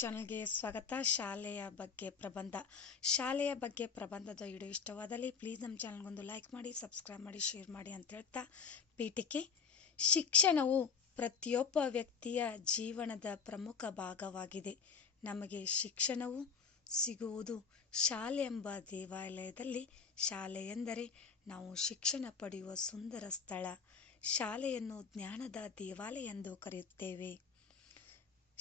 ಚಾನಲ್ಗೆ ಸ್ವಾಗತ. ಶಾಲೆಯ ಬಗ್ಗೆ ಪ್ರಬಂಧ. ಶಾಲೆಯ ಬಗ್ಗೆ ಪ್ರಬಂಧದ ವಿಡಿಯೋ ಇಷ್ಟವಾದಲ್ಲಿ ಪ್ಲೀಸ್ ನಮ್ಮ ಚಾನಲ್ಗೊಂದು ಲೈಕ್ ಮಾಡಿ, ಸಬ್ಸ್ಕ್ರೈಬ್ ಮಾಡಿ, ಶೇರ್ ಮಾಡಿ ಅಂತ ಹೇಳ್ತಾ ಪೀಠಿಕೆ ಶಿಕ್ಷಣವು ಪ್ರತಿಯೊಬ್ಬ ವ್ಯಕ್ತಿಯ ಜೀವನದ ಪ್ರಮುಖ ಭಾಗವಾಗಿದೆ. ನಮಗೆ ಶಿಕ್ಷಣವು ಸಿಗುವುದು ಶಾಲೆ ಎಂಬ ದೇವಾಲಯದಲ್ಲಿ. ಶಾಲೆ ಎಂದರೆ ನಾವು ಶಿಕ್ಷಣ ಪಡೆಯುವ ಸುಂದರ ಸ್ಥಳ. ಶಾಲೆಯನ್ನು ಜ್ಞಾನದ ದೇವಾಲಯ ಎಂದು ಕರೆಯುತ್ತೇವೆ.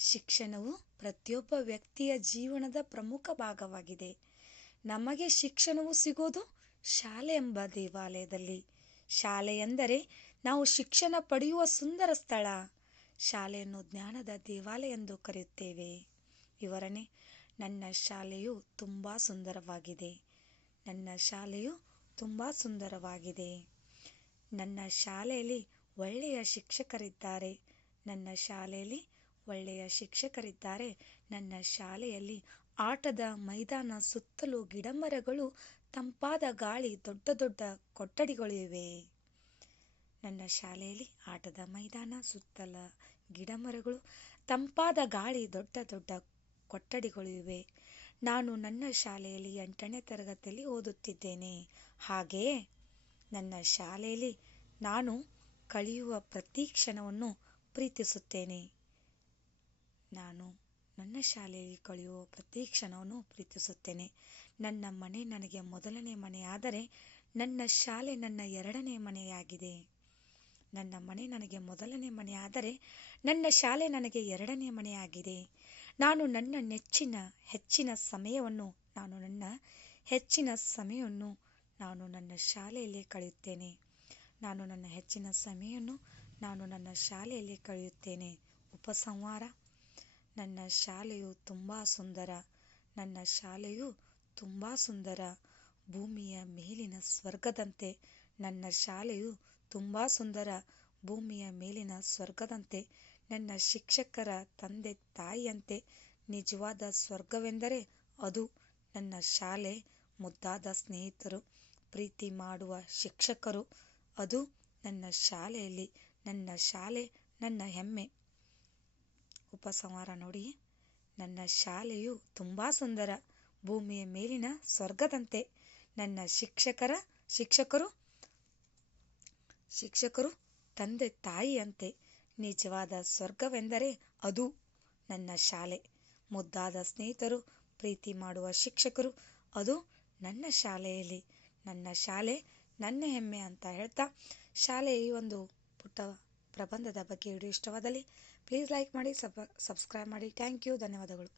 ಶಿಕ್ಷಣವು ಪ್ರತಿಯೊಬ್ಬ ವ್ಯಕ್ತಿಯ ಜೀವನದ ಪ್ರಮುಖ ಭಾಗವಾಗಿದೆ. ನಮಗೆ ಶಿಕ್ಷಣವು ಸಿಗೋದು ಶಾಲೆ ಎಂಬ ದೇವಾಲಯದಲ್ಲಿ. ಶಾಲೆ ಎಂದರೆ ನಾವು ಶಿಕ್ಷಣ ಪಡೆಯುವ ಸುಂದರ ಸ್ಥಳ. ಶಾಲೆಯನ್ನು ಜ್ಞಾನದ ದೇವಾಲಯ ಎಂದು ಕರೆಯುತ್ತೇವೆ. ವಿವರಣೆ, ನನ್ನ ಶಾಲೆಯು ತುಂಬ ಸುಂದರವಾಗಿದೆ. ನನ್ನ ಶಾಲೆಯು ತುಂಬ ಸುಂದರವಾಗಿದೆ. ನನ್ನ ಶಾಲೆಯಲ್ಲಿ ಒಳ್ಳೆಯ ಶಿಕ್ಷಕರಿದ್ದಾರೆ. ನನ್ನ ಶಾಲೆಯಲ್ಲಿ ಒಳ್ಳೆಯ ಶಿಕ್ಷಕರಿದ್ದಾರೆ. ನನ್ನ ಶಾಲೆಯಲ್ಲಿ ಆಟದ ಮೈದಾನ ಸುತ್ತಲೂ ಗಿಡಮರಗಳು, ತಂಪಾದ ಗಾಳಿ, ದೊಡ್ಡ ದೊಡ್ಡ ಕೊಠಡಿಗಳು ಇವೆ. ನನ್ನ ಶಾಲೆಯಲ್ಲಿ ಆಟದ ಮೈದಾನ ಸುತ್ತಲ ಗಿಡಮರಗಳು, ತಂಪಾದ ಗಾಳಿ, ದೊಡ್ಡ ದೊಡ್ಡ ಕೊಠಡಿಗಳು ಇವೆ. ನಾನು ನನ್ನ ಶಾಲೆಯಲ್ಲಿ ಎಂಟನೇ ತರಗತಿಯಲ್ಲಿ ಓದುತ್ತಿದ್ದೇನೆ. ಹಾಗೆಯೇ ನನ್ನ ಶಾಲೆಯಲ್ಲಿ ನಾನು ಕಳೆಯುವ ಪ್ರತಿ ಕ್ಷಣವನ್ನು ಪ್ರೀತಿಸುತ್ತೇನೆ. ನಾನು ನನ್ನ ಶಾಲೆಯಲ್ಲಿ ಕಳೆಯುವ ಪ್ರತಿ ಕ್ಷಣವನ್ನು ಪ್ರೀತಿಸುತ್ತೇನೆ. ನನ್ನ ಮನೆ ನನಗೆ ಮೊದಲನೇ ಮನೆಯಾದರೆ ನನ್ನ ಶಾಲೆ ನನ್ನ ಎರಡನೇ ಮನೆಯಾಗಿದೆ. ನನ್ನ ಮನೆ ನನಗೆ ಮೊದಲನೇ ಮನೆಯಾದರೆ ನನ್ನ ಶಾಲೆ ನನಗೆ ಎರಡನೇ ಮನೆಯಾಗಿದೆ. ನಾನು ನನ್ನ ನೆಚ್ಚಿನ, ಹೆಚ್ಚಿನ ಸಮಯವನ್ನು, ನಾನು ನನ್ನ ಹೆಚ್ಚಿನ ಸಮಯವನ್ನು ನಾನು ನನ್ನ ಶಾಲೆಯಲ್ಲಿ ಕಳೆಯುತ್ತೇನೆ. ನಾನು ನನ್ನ ಹೆಚ್ಚಿನ ಸಮಯವನ್ನು ನಾನು ನನ್ನ ಶಾಲೆಯಲ್ಲಿ ಕಳೆಯುತ್ತೇನೆ. ಉಪಸಂಹಾರ ನನ್ನ ಶಾಲೆಯು ತುಂಬ ಸುಂದರ. ನನ್ನ ಶಾಲೆಯು ತುಂಬ ಸುಂದರ. ಭೂಮಿಯ ಮೇಲಿನ ಸ್ವರ್ಗದಂತೆ. ನನ್ನ ಶಾಲೆಯು ತುಂಬ ಸುಂದರ. ಭೂಮಿಯ ಮೇಲಿನ ಸ್ವರ್ಗದಂತೆ. ನನ್ನ ಶಿಕ್ಷಕರ ತಂದೆ ತಾಯಿಯಂತೆ. ನಿಜವಾದ ಸ್ವರ್ಗವೆಂದರೆ ಅದು ನನ್ನ ಶಾಲೆ, ಮುದ್ದಾದ ಸ್ನೇಹಿತರು, ಪ್ರೀತಿ ಮಾಡುವ ಶಿಕ್ಷಕರು. ಅದು ನನ್ನ ಶಾಲೆಯಲ್ಲಿ. ನನ್ನ ಶಾಲೆ, ನನ್ನ ಹೆಮ್ಮೆ. ಉಪಸಂಹಾರ ನೋಡಿ. ನನ್ನ ಶಾಲೆಯು ತುಂಬ ಸುಂದರ. ಭೂಮಿಯ ಮೇಲಿನ ಸ್ವರ್ಗದಂತೆ ನನ್ನ ಶಿಕ್ಷಕರ, ಶಿಕ್ಷಕರು ಶಿಕ್ಷಕರು, ತಂದೆ ತಾಯಿಯಂತೆ. ನಿಜವಾದ ಸ್ವರ್ಗವೆಂದರೆ ಅದು ನನ್ನ ಶಾಲೆ. ಮುದ್ದಾದ ಸ್ನೇಹಿತರು, ಪ್ರೀತಿ ಮಾಡುವ ಶಿಕ್ಷಕರು, ಅದು ನನ್ನ ಶಾಲೆಯಲ್ಲಿ. ನನ್ನ ಶಾಲೆ ನನ್ನ ಹೆಮ್ಮೆ ಅಂತ ಹೇಳ್ತಾ, ಶಾಲೆಯ ಈ ಒಂದು ಪುಟ್ಟ ಪ್ರಬಂಧದ ಬಗ್ಗೆ ವಿಡಿಯೋ ಇಷ್ಟವಾದಲ್ಲಿ ಪ್ಲೀಸ್ ಲೈಕ್ ಮಾಡಿ ಸಬ್ ಸಬ್ಸ್ಕ್ರೈಬ್ ಮಾಡಿ. ಥ್ಯಾಂಕ್ ಯು ಧನ್ಯವಾದಗಳು.